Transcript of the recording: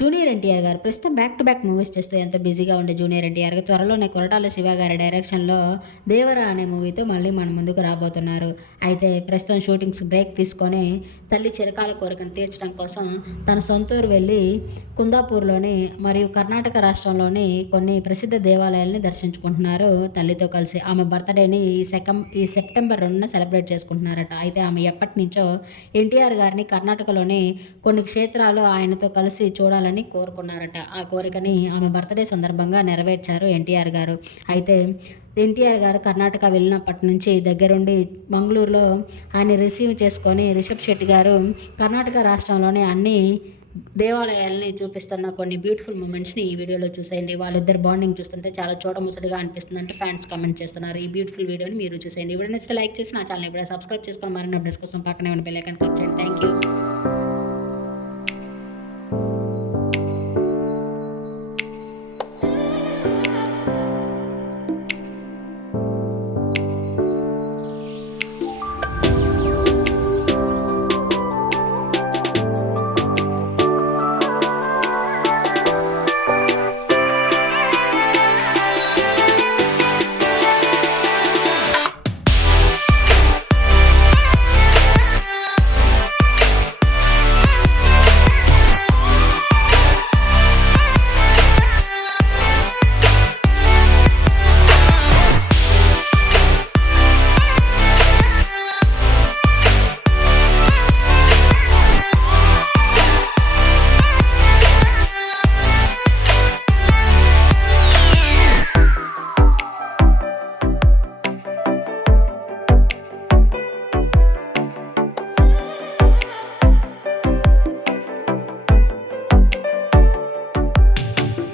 Junior NTR గారు ప్రస్తుతం back to back movies చేస్తూ ఎంతో బిజీగా ఉండే జూనియర్ ఎన్టీఆర్ గారు త్వరలోనే కొరటాల శివ గారి డైరెక్షన్‌లో 'దేవర' అనే మూవీతో మళ్ళీ మన ముందుకు రాబోతున్నారు. అయితే ప్రస్తుతం షూటింగ్స్ బ్రేక్ తీసుకొని తల్లి చిరకాల కోరికను తీర్చడం కోసం తన సొంతూరు వెళ్లి కుందాపూర్‌లోని మరియు కర్ణాటక రాష్ట్రంలోని కొన్ని ప్రసిద్ధ దేవాలయాల్ని దర్శించుకుంటున్నారు తల్లితో కలిసి. ఆమె బర్త్‌డేని ఈ సెప్టెంబర్ 2న సెలబ్రేట్ చేసుకుంటున్నారట. అయితే ఆమె ఎప్పటినుంచో ఎన్టీఆర్ గారిని కర్ణాటకలోని కొన్ని క్షేత్రాలు ఆయనతో కలిసి చూడాలని కోరుకున్నారట. ఆ కోరికని ఆమె బర్త్‌డే సందర్భంగా నెరవేర్చారు ఎన్టీఆర్ గారు. అయితే ఎన్టీఆర్ గారు కర్ణాటక వెళ్ళినప్పటి నుంచి దగ్గరుండి మంగుళూరులో ఆయన్ని రిసీవ్ చేసుకొని రిషబ్ శెట్టి గారు కర్ణాటక రాష్ట్రంలోని అన్ని దేవాలయాల్ని చూపిస్తున్న కొన్ని బ్యూటిఫుల్ మూమెంట్స్‌ని ఈ వీడియోలో చూసేయండి. వాళ్ళిద్దరి బాండింగ్ చూస్తుంటే చాలా చూడముచ్చటగా అనిపిస్తుందంటూ ఫ్యాన్స్ కామెంట్ చేస్తున్నారు. ఈ బ్యూటిఫుల్ వీడియోని మీరు చూసేయండి. ఈ వీడియో నచ్చితే లైక్ చేసి నా ఛానల్‌ని ఇప్పుడే సబ్స్క్రైబ్ చేసుకొని మరిన్ని అప్డేట్స్ కోసం పక్కనే ఉన్న బెల్ ఐకాన్ క్లిక్ చేయండి. Thank you.